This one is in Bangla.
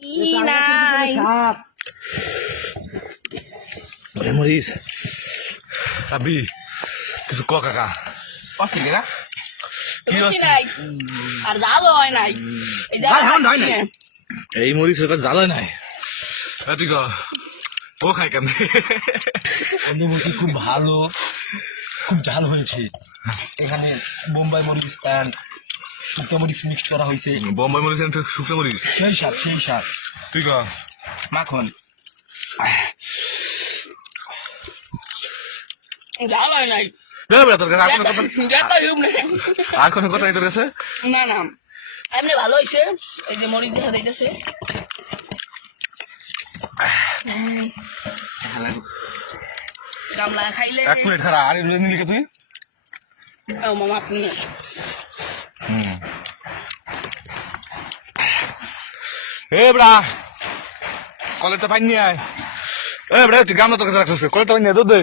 নাই মরিস আবি কিছু ক কাকা অস্থির না কি বেশি নাই আর জালও হয় নাই এই জাল হয় নাই এই মরিচের কাছে জ্বালা নাই তুই ক ও খাই কেন বলছি খুব ভালো খুব ঝাল হয়েছে এখানে বোম্বাই মরিচ অ্যান্ড শুকনো মরিচ মিক্স করা হয়েছে বোম্বাই মরিচ শুকনো মরিচ সেই স্বাদ তুই ক মাখন জাল হয় নাই তোর কাছে যেটা ইউব নাই আর কোনো কথা নেই তোর কাছে না না এমনি ভালো হয়েছে এই যে মরিচ দেখা দিতেছে গামলা খাইলে এক মিনিট খারাপ আর এগুলো নিলি তুই ও মামা আপনি এ বড়া কলেজটা পাইনি আয় এ বড়া তুই গামলা তোর কাছে রাখছিস কলেজটা পাইনি দুধ দে